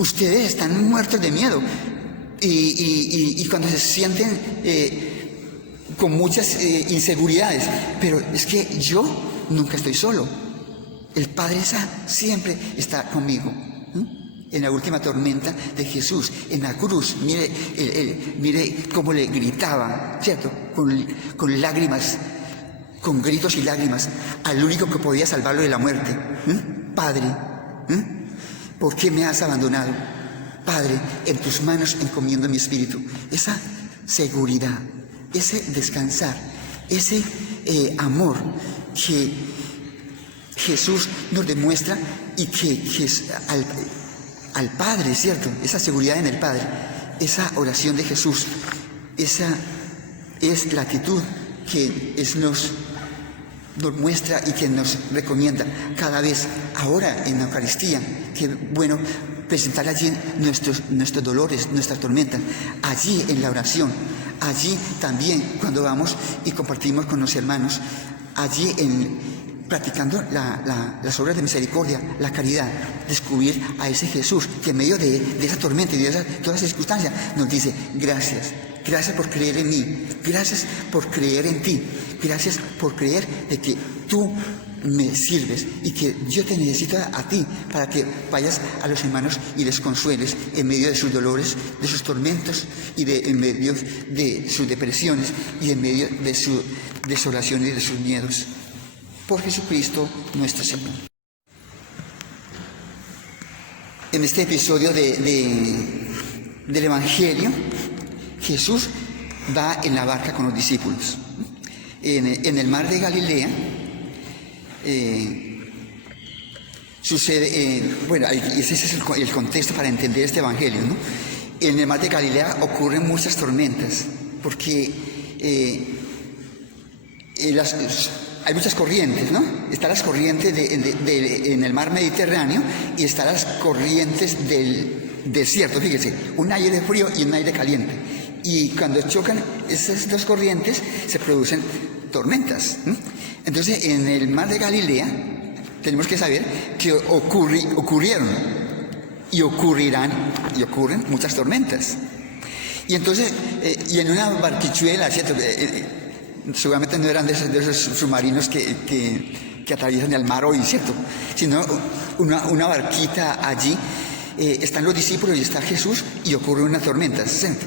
Ustedes están muertos de miedo y cuando se sienten con muchas inseguridades, pero es que yo nunca estoy solo. El Padre siempre está conmigo. En la última tormenta de Jesús, en la cruz, mire cómo le gritaba, ¿cierto? Con lágrimas, con gritos y lágrimas, al único que podía salvarlo de la muerte. Padre, ¿por qué me has abandonado? Padre, en tus manos encomiendo mi espíritu. Esa seguridad, ese descansar, ese amor que Jesús nos demuestra y que al Padre, ¿cierto? Esa seguridad en el Padre, esa oración de Jesús, esa es la actitud que nos muestra y que nos recomienda cada vez, ahora en la Eucaristía. Qué bueno presentar allí nuestros dolores, nuestras tormentas, allí en la oración, allí también cuando vamos y compartimos con los hermanos, allí practicando las obras de misericordia, la caridad, descubrir a ese Jesús que en medio de esa tormenta y de todas esas circunstancias nos dice: gracias, gracias por creer en mí, gracias por creer en ti, gracias por creer de que tú me sirves y que yo te necesito a ti para que vayas a los hermanos y les consueles en medio de sus dolores, de sus tormentos y en medio de sus depresiones y en medio de su desolación y de sus miedos. Por Jesucristo nuestro Señor. En este episodio del Evangelio, Jesús va en la barca con los discípulos. En el mar de Galilea sucede, ese es el contexto para entender este Evangelio, ¿no? En el mar de Galilea ocurren muchas tormentas, porque hay muchas corrientes, ¿no? Están las corrientes en el mar Mediterráneo y están las corrientes del desierto, fíjense, un aire frío y un aire caliente. Y cuando chocan esas dos corrientes se producen tormentas. Entonces, en el mar de Galilea tenemos que saber que ocurrieron y ocurren muchas tormentas. Y entonces, y en una barquichuela, ¿cierto? Seguramente no eran de esos submarinos que atraviesan el mar hoy, ¿cierto? Sino una barquita allí, están los discípulos y está Jesús y ocurre una tormenta, ¿cierto?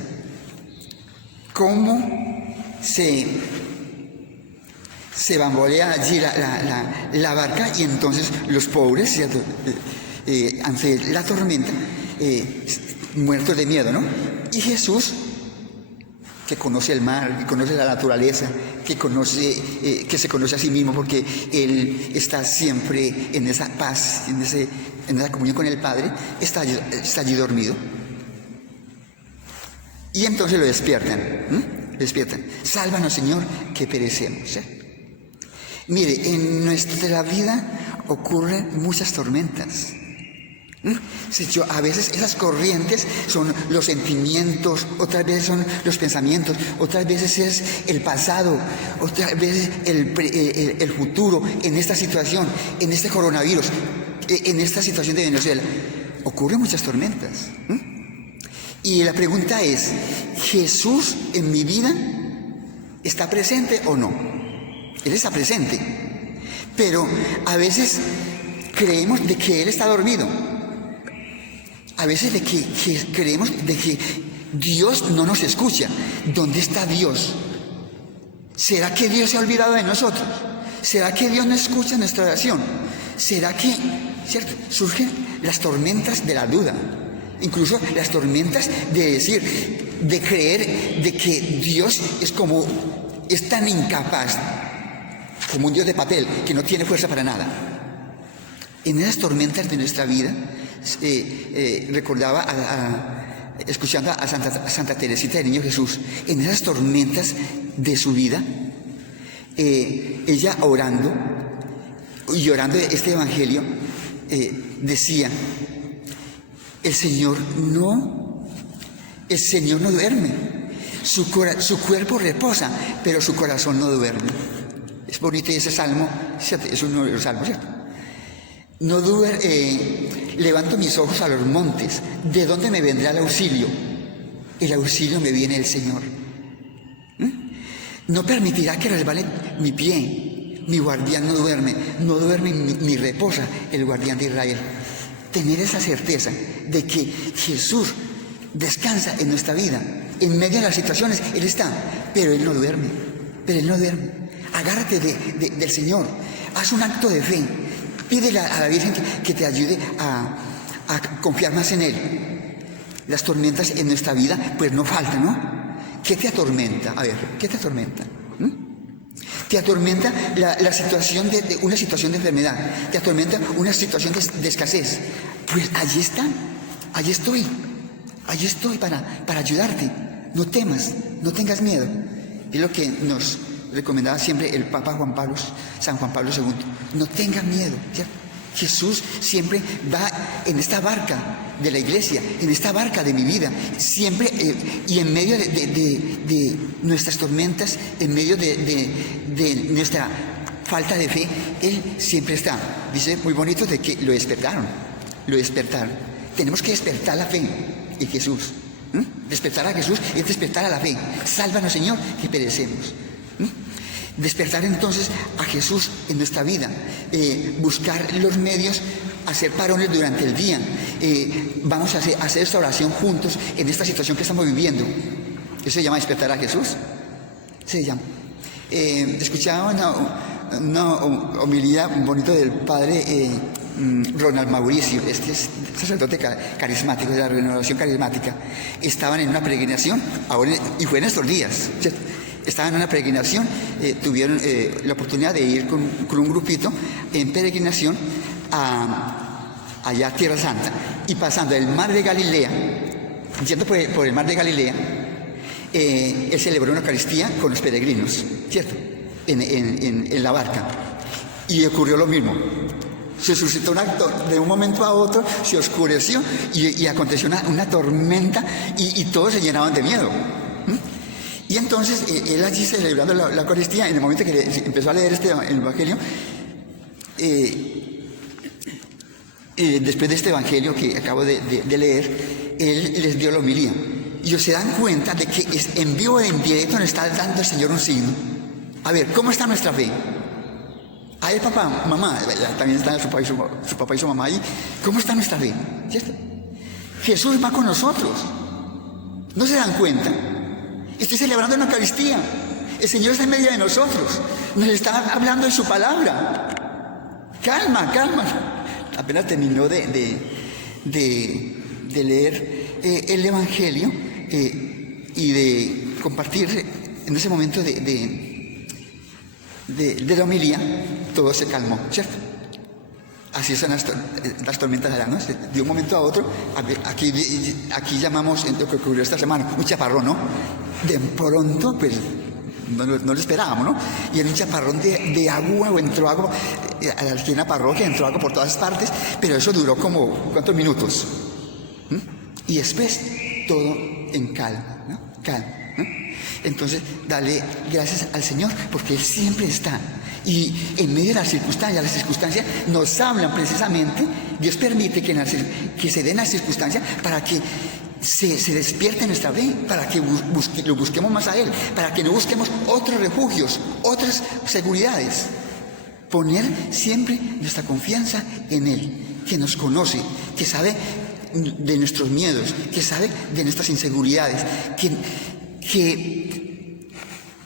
¿Cómo se bambolea allí la barca? Y entonces los pobres, ¿cierto? Ante la tormenta, muertos de miedo, ¿no? Y Jesús, que conoce el mar, que conoce la naturaleza, que se conoce a sí mismo porque Él está siempre en esa paz, en esa comunión con el Padre, está allí dormido. Y entonces lo despiertan. Sálvanos, Señor, que perecemos. Mire, en nuestra vida ocurren muchas tormentas. A veces esas corrientes son los sentimientos, otras veces son los pensamientos, otras veces es el pasado, otras veces el futuro, en esta situación, en este coronavirus, en esta situación de Venezuela. Ocurren muchas tormentas. Y la pregunta es: ¿Jesús en mi vida está presente o no? Él está presente, pero a veces creemos de que Él está dormido. A veces creemos de que Dios no nos escucha. ¿Dónde está Dios? ¿Será que Dios se ha olvidado de nosotros? ¿Será que Dios no escucha nuestra oración? ¿Será que, cierto, surgen las tormentas de la duda? Incluso las tormentas de creer de que Dios es tan incapaz, como un Dios de papel, que no tiene fuerza para nada. En esas tormentas de nuestra vida, recordaba escuchando a Santa Teresita del Niño Jesús, en esas tormentas de su vida, ella orando este Evangelio, decía: el Señor no duerme, su cuerpo reposa, pero su corazón no duerme. Es bonito ese salmo, ¿cierto? Es uno de los salmos, ¿cierto? Levanto mis ojos a los montes. ¿De dónde me vendrá el auxilio? El auxilio me viene del Señor. No permitirá que resbale mi pie. Mi guardián no duerme ni reposa el guardián de Israel. Tener esa certeza de que Jesús descansa en nuestra vida. En medio de las situaciones, Él está, pero Él no duerme. Agárrate del Señor. Haz un acto de fe. Pídele a la Virgen que te ayude a confiar más en Él. Las tormentas en nuestra vida, pues no faltan, ¿no? ¿Qué te atormenta? A ver, ¿qué te atormenta? Te atormenta la situación de una situación de enfermedad. Te atormenta una situación de escasez. Pues allí está. Allí estoy para ayudarte. No temas, no tengas miedo. Es lo que nos recomendaba siempre el Papa San Juan Pablo II. No tengan miedo, ¿cierto? Jesús siempre va en esta barca de la iglesia, en esta barca de mi vida, siempre, y en medio de nuestras tormentas, en medio de nuestra falta de fe, Él siempre está. Dice muy bonito de que lo despertaron. Tenemos que despertar la fe en Jesús. Despertar a Jesús es despertar a la fe. Sálvanos, Señor, que perecemos. Despertar entonces a Jesús en nuestra vida, buscar los medios, hacer parones durante el día. Vamos a hacer esta oración juntos en esta situación que estamos viviendo. Eso se llama despertar a Jesús. Se llama. Escuchaba una homilía bonito del padre Ronald Mauricio, este es sacerdote carismático de la renovación carismática. Estaban en una peregrinación, y fue en estos días, ¿cierto? Estaban en una peregrinación, tuvieron la oportunidad de ir con un grupito en peregrinación allá a Tierra Santa, y pasando el mar de Galilea, yendo por el mar de Galilea, él celebró una Eucaristía con los peregrinos, ¿cierto? En la barca, y ocurrió lo mismo. Se suscitó un acto, de un momento a otro se oscureció y aconteció una tormenta y todos se llenaban de miedo. Y entonces él allí celebrando la Eucaristía, en el momento que empezó a leer el Evangelio, después de este Evangelio que acabo de leer, él les dio la homilía. Y ellos se dan cuenta de que en vivo y en directo nos está dando el Señor un signo. A ver, ¿cómo está nuestra fe? Ahí papá, mamá, también están su papá y su mamá ahí. ¿Cómo está nuestra fe? ¿Cierto? Jesús va con nosotros. ¿No se dan cuenta? Estoy celebrando una Eucaristía. El Señor está en medio de nosotros. Nos está hablando de su palabra. Calma. Apenas terminó de leer el Evangelio y de compartir en ese momento de la homilía, todo se calmó, ¿cierto? Así son las tormentas allá, ¿no? De un momento a otro, aquí llamamos, lo que ocurrió esta semana, un chaparrón, ¿no? De pronto, pues, no lo esperábamos, ¿no? Y en un chaparrón de agua, o entró agua, aquí en la parroquia entró agua por todas partes, pero eso duró como, ¿cuántos minutos? Y después, todo en calma, ¿no? Calma. Entonces, dale gracias al Señor, porque Él siempre está. Y en medio de las circunstancias nos hablan precisamente. Dios permite que se den las circunstancias para que se despierte nuestra fe, para que lo busquemos más a Él, para que no busquemos otros refugios, otras seguridades. Poner siempre nuestra confianza en Él, que nos conoce, que sabe de nuestros miedos, que sabe de nuestras inseguridades, que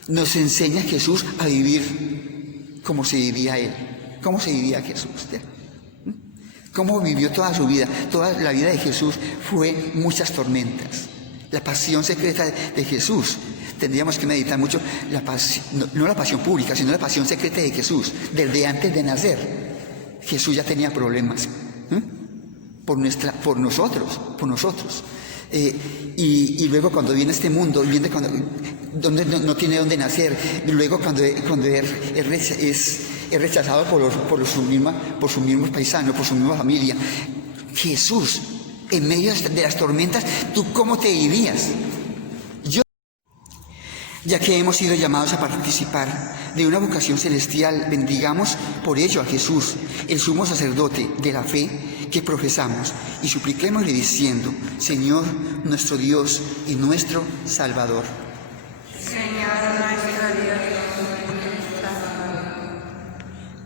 nos enseña Jesús a vivir como se vivía Él, cómo se vivía Jesús, cómo vivió toda su vida. Toda la vida de Jesús fue muchas tormentas. La pasión secreta de Jesús, tendríamos que meditar mucho, no la pasión pública, sino la pasión secreta de Jesús. Desde antes de nacer, Jesús ya tenía problemas por nosotros. Y luego cuando viene a este mundo, donde no tiene dónde nacer, luego cuando es rechazado por sus mismos paisanos, por su misma familia. Jesús, en medio de las tormentas, ¿tú cómo te vivías? Ya que hemos sido llamados a participar de una vocación celestial, bendigamos por ello a Jesús, el sumo sacerdote de la fe que profesamos, y supliquémosle diciendo: Señor, nuestro Dios y nuestro Salvador. Señor nuestro Dios,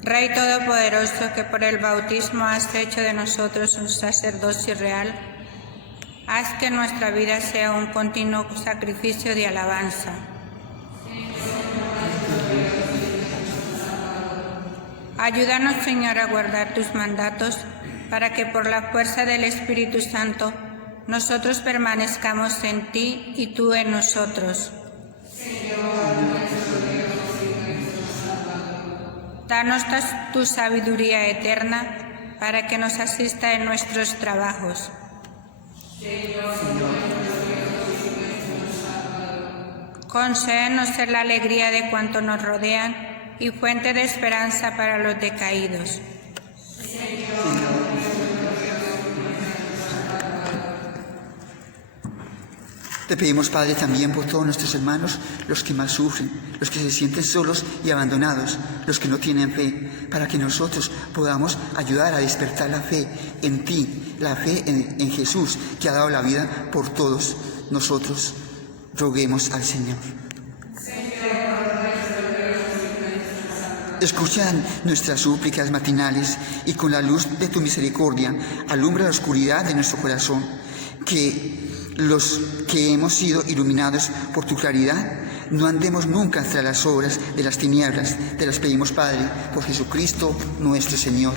Rey Todopoderoso, que por el bautismo has hecho de nosotros un sacerdocio real, haz que nuestra vida sea un continuo sacrificio de alabanza. Ayúdanos, Señor, a guardar tus mandatos, para que por la fuerza del Espíritu Santo nosotros permanezcamos en ti y tú en nosotros. Danos tu sabiduría eterna para que nos asista en nuestros trabajos. Concédenos ser la alegría de cuantos nos rodean y fuente de esperanza para los decaídos. Te pedimos, Padre, también por todos nuestros hermanos, los que más sufren, los que se sienten solos y abandonados, los que no tienen fe, para que nosotros podamos ayudar a despertar la fe en ti, la fe en Jesús, que ha dado la vida por todos nosotros. Roguemos al Señor. Escucha nuestras súplicas matinales y con la luz de tu misericordia alumbra la oscuridad de nuestro corazón, que los que hemos sido iluminados por tu claridad no andemos nunca tras las obras de las tinieblas. Te las pedimos, Padre, por Jesucristo nuestro Señor.